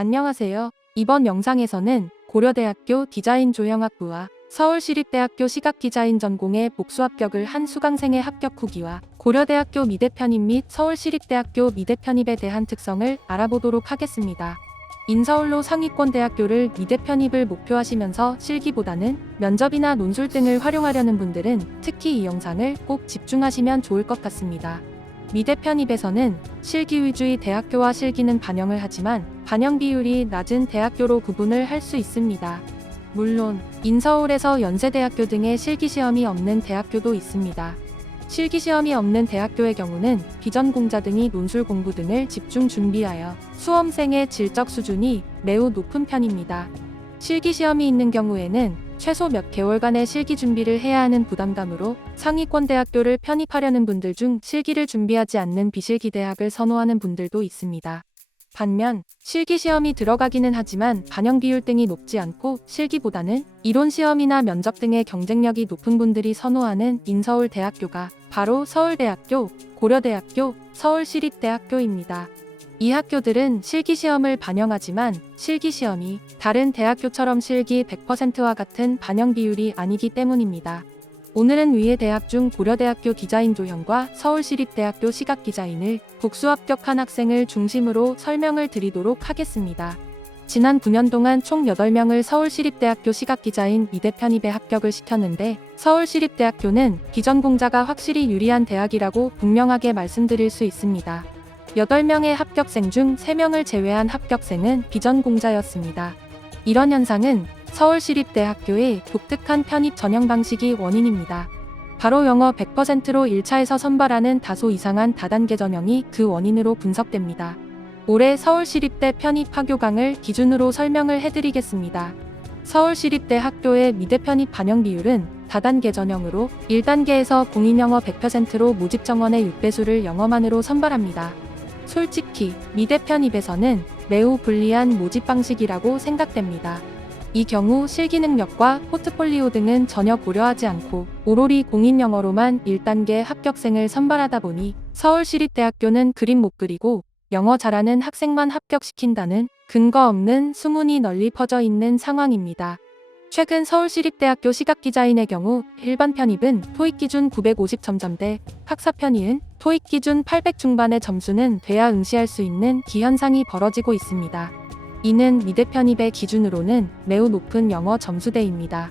안녕하세요. 이번 영상에서는 고려대학교 디자인조형학부와 서울시립대학교 시각디자인 전공의 복수 합격을 한 수강생의 합격 후기와 고려대학교 미대 편입 및 서울시립대학교 미대 편입에 대한 특성을 알아보도록 하겠습니다. 인서울로 상위권 대학교를 미대 편입을 목표하시면서 실기보다는 면접이나 논술 등을 활용하려는 분들은 특히 이 영상을 꼭 집중하시면 좋을 것 같습니다. 미대 편입에서는 실기 위주의 대학교와 실기는 반영을 하지만 반영 비율이 낮은 대학교로 구분을 할 수 있습니다. 물론 인서울에서 연세대학교 등의 실기시험이 없는 대학교도 있습니다. 실기시험이 없는 대학교의 경우는 비전공자 등이 논술 공부 등을 집중 준비하여 수험생의 질적 수준이 매우 높은 편입니다. 실기시험이 있는 경우에는 최소 몇 개월간의 실기 준비를 해야 하는 부담감으로 상위권 대학교를 편입하려는 분들 중 실기를 준비하지 않는 비실기 대학을 선호하는 분들도 있습니다. 반면 실기시험이 들어가기는 하지만 반영 비율 등이 높지 않고 실기보다는 이론시험이나 면접 등의 경쟁력이 높은 분들이 선호하는 인서울 대학교가 바로 서울대학교, 고려대학교, 서울시립대학교입니다. 이 학교들은 실기시험을 반영하지만 실기시험이 다른 대학교처럼 실기 100%와 같은 반영 비율이 아니기 때문입니다. 오늘은 위의 대학 중 고려대학교 디자인조형과 서울시립대학교 시각디자인을 복수 합격한 학생을 중심으로 설명을 드리도록 하겠습니다. 지난 9년 동안 총 8명을 서울시립대학교 시각디자인 미대 편입에 합격을 시켰는데 서울시립대학교는 비전공자가 확실히 유리한 대학이라고 분명하게 말씀드릴 수 있습니다. 8명의 합격생 중 3명을 제외한 합격생은 비전공자였습니다. 이런 현상은 서울시립대학교의 독특한 편입 전형 방식이 원인입니다. 바로 영어 100%로 1차에서 선발하는 다소 이상한 다단계 전형이 그 원인으로 분석됩니다. 올해 서울시립대 편입 학교강을 기준으로 설명을 해드리겠습니다. 서울시립대 학교의 미대 편입 반영 비율은 다단계 전형으로 1단계에서 공인 영어 100%로 모집 정원의 6배수를 영어만으로 선발합니다. 솔직히 미대 편입에서는 매우 불리한 모집 방식이라고 생각됩니다. 이 경우 실기 능력과 포트폴리오 등은 전혀 고려하지 않고 오로리 공인 영어로만 1단계 합격생을 선발하다 보니 서울시립대학교는 그림 못 그리고 영어 잘하는 학생만 합격시킨다는 근거 없는 소문이 널리 퍼져 있는 상황입니다. 최근 서울시립대학교 시각디자인의 경우 일반 편입은 토익 기준 950점대, 학사 편입은 토익 기준 800 중반의 점수는 돼야 응시할 수 있는 기현상이 벌어지고 있습니다. 이는 미대 편입의 기준으로는 매우 높은 영어 점수대입니다.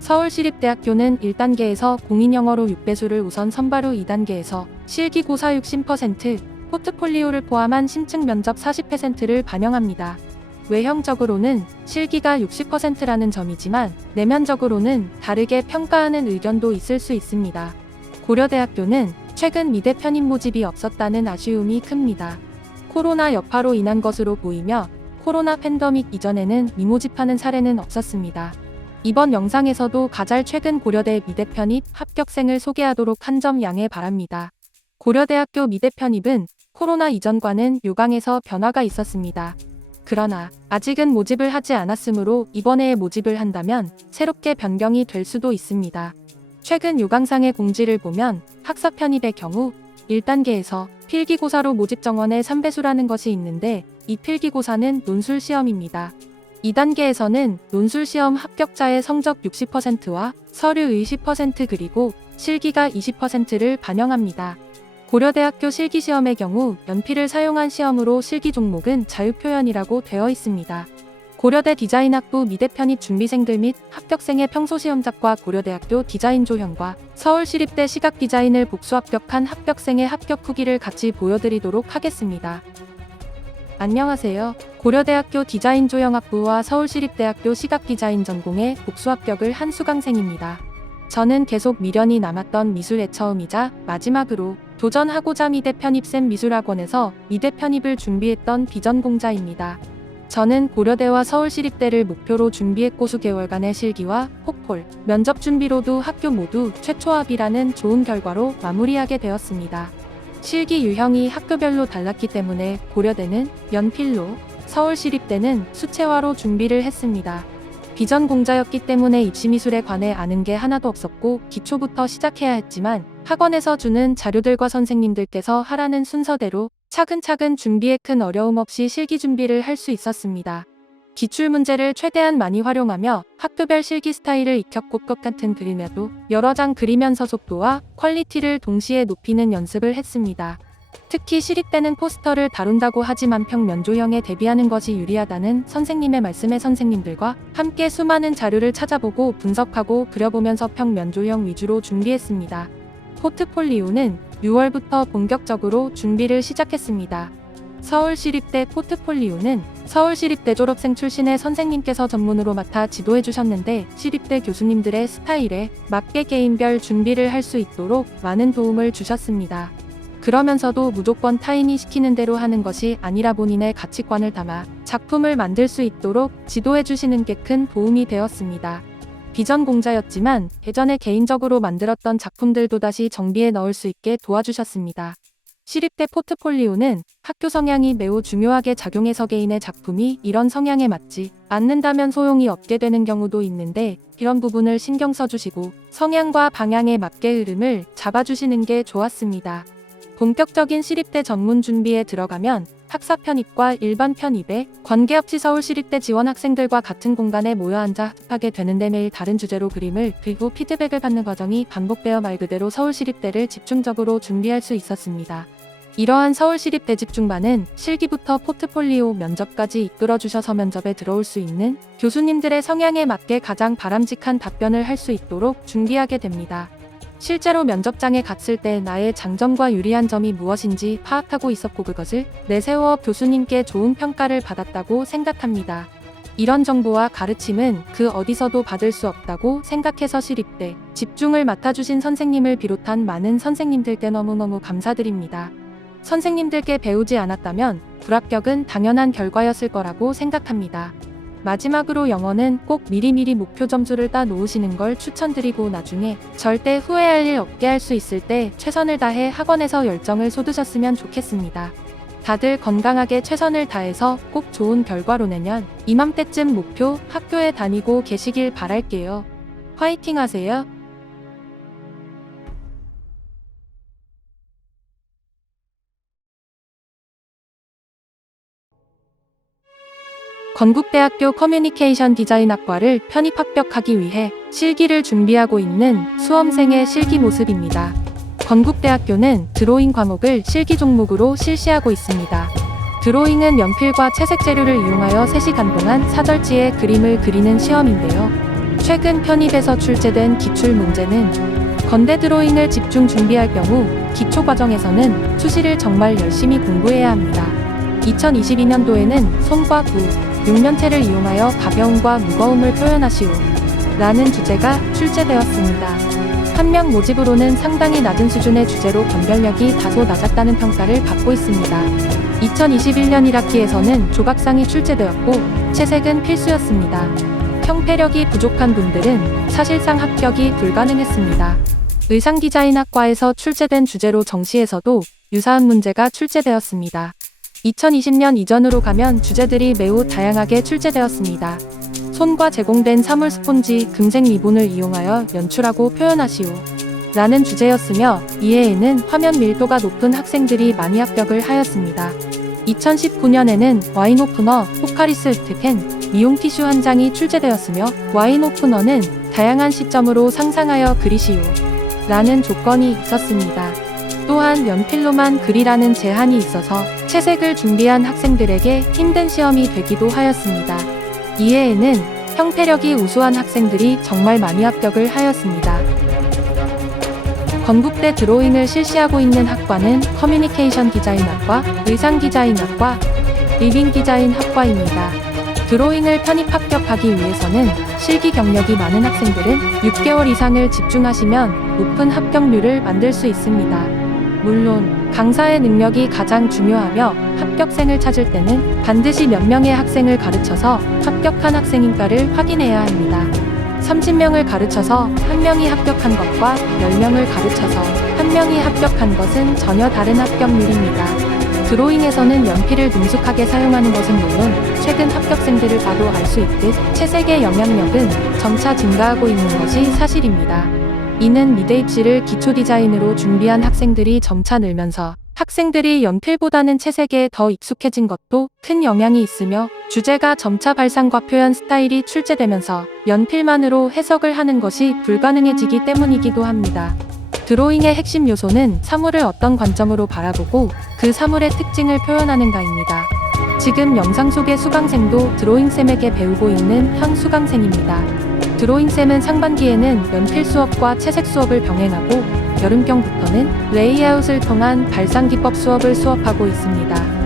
서울시립대학교는 1단계에서 공인 영어로 6배수를 우선 선발 후 2단계에서 실기고사 60%, 포트폴리오를 포함한 심층 면접 40%를 반영합니다. 외형적으로는 실기가 60%라는 점이지만 내면적으로는 다르게 평가하는 의견도 있을 수 있습니다. 고려대학교는 최근 미대 편입 모집이 없었다는 아쉬움이 큽니다. 코로나 여파로 인한 것으로 보이며 코로나 팬데믹 이전에는 미모집하는 사례는 없었습니다. 이번 영상에서도 가장 최근 고려대 미대 편입 합격생을 소개하도록 한 점 양해 바랍니다. 고려대학교 미대 편입은 코로나 이전과는 요강에서 변화가 있었습니다. 그러나 아직은 모집을 하지 않았으므로 이번에 모집을 한다면 새롭게 변경이 될 수도 있습니다. 최근 요강상의 공지를 보면 학사 편입의 경우 1단계에서 필기고사로 모집 정원의 3배수라는 것이 있는데 이 필기고사는 논술시험입니다. 2단계에서는 논술시험 합격자의 성적 60%와 서류의 10% 그리고 실기가 20%를 반영합니다. 고려대학교 실기시험의 경우 연필을 사용한 시험으로 실기 종목은 자유표현이라고 되어 있습니다. 고려대 디자인학부 미대 편입 준비생들 및 합격생의 평소시험작과 고려대학교 디자인조형과 서울시립대 시각디자인을 복수 합격한 합격생의 합격 후기를 같이 보여드리도록 하겠습니다. 안녕하세요. 고려대학교 디자인조형학부와 서울시립대학교 시각디자인 전공의 복수 합격을 한 수강생입니다. 저는 계속 미련이 남았던 미술의 처음이자 마지막으로 도전하고자 미대 편입센 미술학원에서 미대 편입을 준비했던 비전공자입니다. 저는 고려대와 서울시립대를 목표로 준비했고 수개월간의 실기와 포폴, 면접 준비로도 학교 모두 최초 합이라는 좋은 결과로 마무리하게 되었습니다. 실기 유형이 학교별로 달랐기 때문에 고려대는 연필로, 서울시립대는 수채화로 준비를 했습니다. 비전공자였기 때문에 입시미술에 관해 아는 게 하나도 없었고 기초부터 시작해야 했지만 학원에서 주는 자료들과 선생님들께서 하라는 순서대로 차근차근 준비에 큰 어려움 없이 실기 준비를 할 수 있었습니다. 기출문제를 최대한 많이 활용하며 학교별 실기 스타일을 익혔고 똑같은 그림에도 여러 장 그리면서 속도와 퀄리티를 동시에 높이는 연습을 했습니다. 특히 시립대는 포스터를 다룬다고 하지만 평면조형에 대비하는 것이 유리하다는 선생님의 말씀에 선생님들과 함께 수많은 자료를 찾아보고 분석하고 그려보면서 평면조형 위주로 준비했습니다. 포트폴리오는 6월부터 본격적으로 준비를 시작했습니다. 서울시립대 포트폴리오는 서울시립대 졸업생 출신의 선생님께서 전문으로 맡아 지도해 주셨는데 시립대 교수님들의 스타일에 맞게 개인별 준비를 할 수 있도록 많은 도움을 주셨습니다. 그러면서도 무조건 타인이 시키는 대로 하는 것이 아니라 본인의 가치관을 담아 작품을 만들 수 있도록 지도해 주시는 게 큰 도움이 되었습니다. 비전 공자였지만 예전에 개인적으로 만들었던 작품들도 다시 정비해 넣을 수 있게 도와주셨습니다. 시립대 포트폴리오는 학교 성향이 매우 중요하게 작용해서 개인의 작품이 이런 성향에 맞지 않는다면 소용이 없게 되는 경우도 있는데 이런 부분을 신경 써주시고 성향과 방향에 맞게 흐름을 잡아주시는 게 좋았습니다. 본격적인 시립대 전문 준비에 들어가면 학사 편입과 일반 편입에 관계없이 서울시립대 지원 학생들과 같은 공간에 모여 앉아 하게 되는데 매일 다른 주제로 그림을 그리고 피드백을 받는 과정이 반복되어 말 그대로 서울시립대를 집중적으로 준비할 수 있었습니다. 이러한 서울시립대 집중반은 실기부터 포트폴리오 면접까지 이끌어주셔서 면접에 들어올 수 있는 교수님들의 성향에 맞게 가장 바람직한 답변을 할 수 있도록 준비하게 됩니다. 실제로 면접장에 갔을 때 나의 장점과 유리한 점이 무엇인지 파악하고 있었고 그것을 내세워 교수님께 좋은 평가를 받았다고 생각합니다. 이런 정보와 가르침은 그 어디서도 받을 수 없다고 생각해서 시립대 집중을 맡아주신 선생님을 비롯한 많은 선생님들께 너무너무 감사드립니다. 선생님들께 배우지 않았다면 불합격은 당연한 결과였을 거라고 생각합니다. 마지막으로 영어는 꼭 미리미리 목표 점수를 따 놓으시는 걸 추천드리고 나중에 절대 후회할 일 없게 할 수 있을 때 최선을 다해 학원에서 열정을 쏟으셨으면 좋겠습니다. 다들 건강하게 최선을 다해서 꼭 좋은 결과로 내년 이맘때쯤 목표 학교에 다니고 계시길 바랄게요. 화이팅 하세요. 건국대학교 커뮤니케이션 디자인학과를 편입 합격하기 위해 실기를 준비하고 있는 수험생의 실기 모습입니다. 건국대학교는 드로잉 과목을 실기 종목으로 실시하고 있습니다. 드로잉은 연필과 채색 재료를 이용하여 3시간 동안 사절지에 그림을 그리는 시험인데요. 최근 편입에서 출제된 기출 문제는 건대 드로잉을 집중 준비할 경우 기초 과정에서는 수시를 정말 열심히 공부해야 합니다. 2022년도에는 손과 구, 육면체를 이용하여 가벼움과 무거움을 표현하시오 라는 주제가 출제되었습니다. 한명 모집으로는 상당히 낮은 수준의 주제로 변별력이 다소 낮았다는 평가를 받고 있습니다. 2021년 1학기에서는 조각상이 출제되었고 채색은 필수였습니다. 형태력이 부족한 분들은 사실상 합격이 불가능했습니다. 의상디자인학과에서 출제된 주제로 정시에서도 유사한 문제가 출제되었습니다. 2020년 이전으로 가면 주제들이 매우 다양하게 출제되었습니다. 손과 제공된 사물 스폰지, 금색 리본을 이용하여 연출하고 표현하시오 라는 주제였으며 이해에는 화면 밀도가 높은 학생들이 많이 합격을 하였습니다. 2019년에는 와인 오프너, 포카리스 캔, 미용 티슈 한 장이 출제되었으며 와인 오프너는 다양한 시점으로 상상하여 그리시오 라는 조건이 있었습니다. 또한 연필로만 그리라는 제한이 있어서 채색을 준비한 학생들에게 힘든 시험이 되기도 하였습니다. 이해에는 형태력이 우수한 학생들이 정말 많이 합격을 하였습니다. 건국대 드로잉을 실시하고 있는 학과는 커뮤니케이션 디자인학과, 의상디자인학과, 리빙디자인학과입니다. 드로잉을 편입 합격하기 위해서는 실기 경력이 많은 학생들은 6개월 이상을 집중하시면 높은 합격률을 만들 수 있습니다. 물론 강사의 능력이 가장 중요하며 합격생을 찾을 때는 반드시 몇 명의 학생을 가르쳐서 합격한 학생인가를 확인해야 합니다. 30명을 가르쳐서 1명이 합격한 것과 10명을 가르쳐서 1명이 합격한 것은 전혀 다른 합격률입니다. 드로잉에서는 연필을 능숙하게 사용하는 것은 물론 최근 합격생들을 봐도 알 수 있듯 채색의 영향력은 점차 증가하고 있는 것이 사실입니다. 이는 미대 입시를 기초 디자인으로 준비한 학생들이 점차 늘면서 학생들이 연필보다는 채색에 더 익숙해진 것도 큰 영향이 있으며 주제가 점차 발상과 표현 스타일이 출제되면서 연필만으로 해석을 하는 것이 불가능해지기 때문이기도 합니다. 드로잉의 핵심 요소는 사물을 어떤 관점으로 바라보고 그 사물의 특징을 표현하는가입니다. 지금 영상 속의 수강생도 드로잉쌤에게 배우고 있는 현 수강생입니다. 드로잉쌤은 상반기에는 연필 수업과 채색 수업을 병행하고 여름경부터는 레이아웃을 통한 발상기법 수업을 수업하고 있습니다.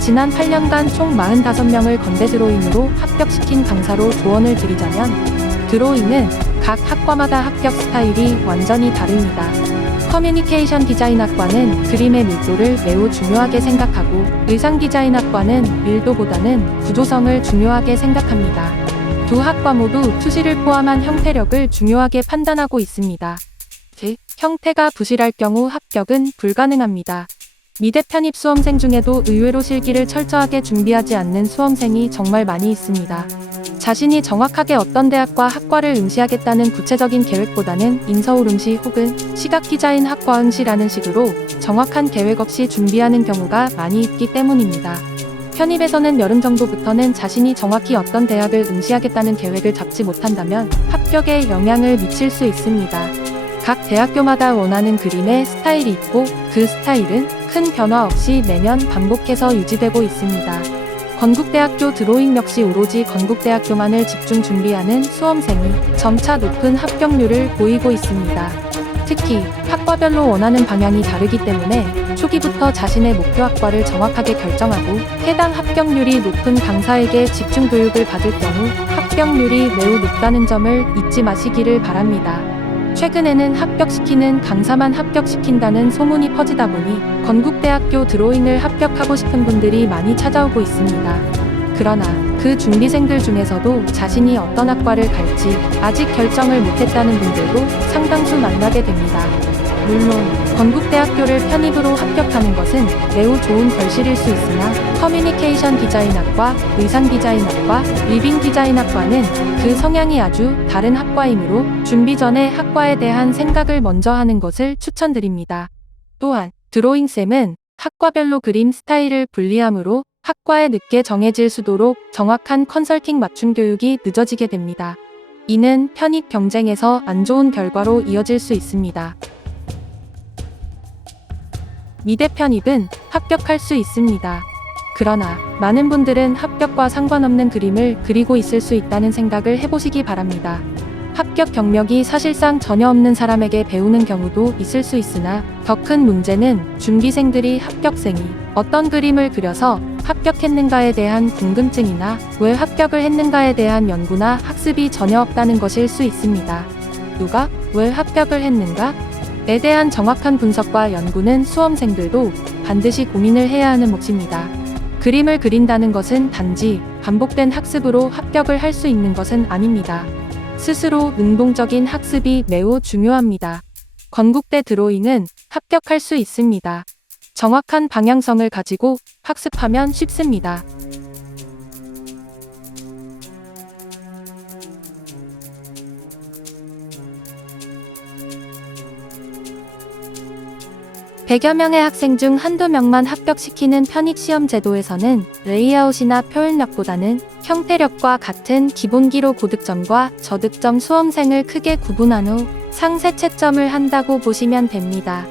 지난 8년간 총 45명을 건대 드로잉으로 합격시킨 강사로 조언을 드리자면 드로잉은 각 학과마다 합격 스타일이 완전히 다릅니다. 커뮤니케이션 디자인학과는 그림의 밀도를 매우 중요하게 생각하고 의상 디자인학과는 밀도보다는 구조성을 중요하게 생각합니다. 두 학과 모두 투시를 포함한 형태력을 중요하게 판단하고 있습니다. 즉, 형태가 부실할 경우 합격은 불가능합니다. 미대 편입 수험생 중에도 의외로 실기를 철저하게 준비하지 않는 수험생이 정말 많이 있습니다. 자신이 정확하게 어떤 대학과 학과를 응시하겠다는 구체적인 계획보다는 인서울 응시 혹은 시각디자인 학과 응시라는 식으로 정확한 계획 없이 준비하는 경우가 많이 있기 때문입니다. 편입에서는 여름 정도부터는 자신이 정확히 어떤 대학을 응시하겠다는 계획을 잡지 못한다면 합격에 영향을 미칠 수 있습니다. 각 대학교마다 원하는 그림의 스타일이 있고 그 스타일은 큰 변화 없이 매년 반복해서 유지되고 있습니다. 건국대학교 드로잉 역시 오로지 건국대학교만을 집중 준비하는 수험생이 점차 높은 합격률을 보이고 있습니다. 특히 학과별로 원하는 방향이 다르기 때문에 초기부터 자신의 목표 학과를 정확하게 결정하고 해당 합격률이 높은 강사에게 집중 교육을 받을 경우 합격률이 매우 높다는 점을 잊지 마시기를 바랍니다. 최근에는 합격시키는 강사만 합격시킨다는 소문이 퍼지다 보니 건국대학교 드로잉을 합격하고 싶은 분들이 많이 찾아오고 있습니다. 그러나 그 준비생들 중에서도 자신이 어떤 학과를 갈지 아직 결정을 못했다는 분들도 상당수 만나게 됩니다. 물론 건국대학교를 편입으로 합격하는 것은 매우 좋은 결실일 수 있으나 커뮤니케이션 디자인학과, 의상 디자인학과, 리빙 디자인학과는 그 성향이 아주 다른 학과이므로 준비 전에 학과에 대한 생각을 먼저 하는 것을 추천드립니다. 또한 드로잉쌤은 학과별로 그림 스타일을 분리하므로 학과에 늦게 정해질 수도록 정확한 컨설팅 맞춤 교육이 늦어지게 됩니다. 이는 편입 경쟁에서 안 좋은 결과로 이어질 수 있습니다. 미대 편입은 합격할 수 있습니다. 그러나 많은 분들은 합격과 상관없는 그림을 그리고 있을 수 있다는 생각을 해보시기 바랍니다. 합격 경력이 사실상 전혀 없는 사람에게 배우는 경우도 있을 수 있으나 더 큰 문제는 준비생들이 합격생이 어떤 그림을 그려서 합격했는가에 대한 궁금증이나 왜 합격을 했는가에 대한 연구나 학습이 전혀 없다는 것일 수 있습니다. 누가 왜 합격을 했는가? 에 대한 정확한 분석과 연구는 수험생들도 반드시 고민을 해야 하는 몫입니다. 그림을 그린다는 것은 단지 반복된 학습으로 합격을 할 수 있는 것은 아닙니다. 스스로 능동적인 학습이 매우 중요합니다. 건국대 드로잉은 합격할 수 있습니다. 정확한 방향성을 가지고 학습하면 쉽습니다. (100여) 명의 학생 중 한두 명만 합격시키는 편입시험 제도에서는 레이아웃이나 표현력보다는 형태력과 같은 기본기로 고득점과 저득점 수험생을 크게 구분한 후 상세 채점을 한다고 보시면 됩니다.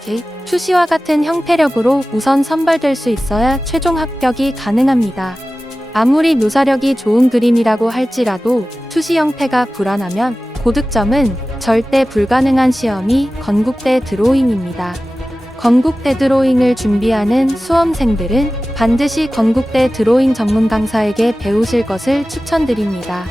즉, 투시와 같은 형태력으로 우선 선발될 수 있어야 최종 합격이 가능합니다. 아무리 묘사력이 좋은 그림이라고 할지라도 투시 형태가 불안하면 고득점은 절대 불가능한 시험이 건국대 드로잉입니다. 건국대 드로잉을 준비하는 수험생들은 반드시 건국대 드로잉 전문 강사에게 배우실 것을 추천드립니다.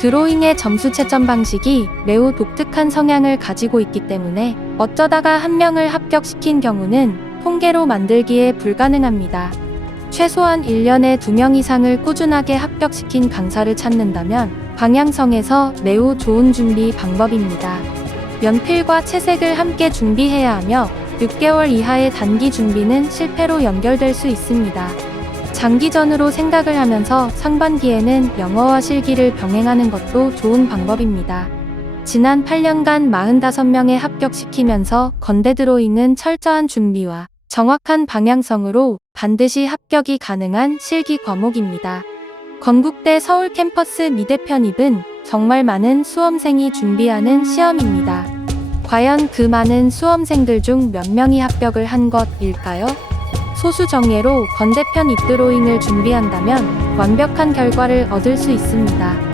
드로잉의 점수 채점 방식이 매우 독특한 성향을 가지고 있기 때문에 어쩌다가 한 명을 합격시킨 경우는 통계로 만들기에 불가능합니다. 최소한 1년에 2명 이상을 꾸준하게 합격시킨 강사를 찾는다면 방향성에서 매우 좋은 준비 방법입니다. 연필과 채색을 함께 준비해야 하며 6개월 이하의 단기 준비는 실패로 연결될 수 있습니다. 장기전으로 생각을 하면서 상반기에는 영어와 실기를 병행하는 것도 좋은 방법입니다. 지난 8년간 45명에 합격시키면서 건대 드로잉은 철저한 준비와 정확한 방향성으로 반드시 합격이 가능한 실기 과목입니다. 건국대 서울 캠퍼스 미대 편입은 정말 많은 수험생이 준비하는 시험입니다. 과연 그 많은 수험생들 중 몇 명이 합격을 한 것일까요? 소수 정예로 건대 편입 드로잉을 준비한다면 완벽한 결과를 얻을 수 있습니다.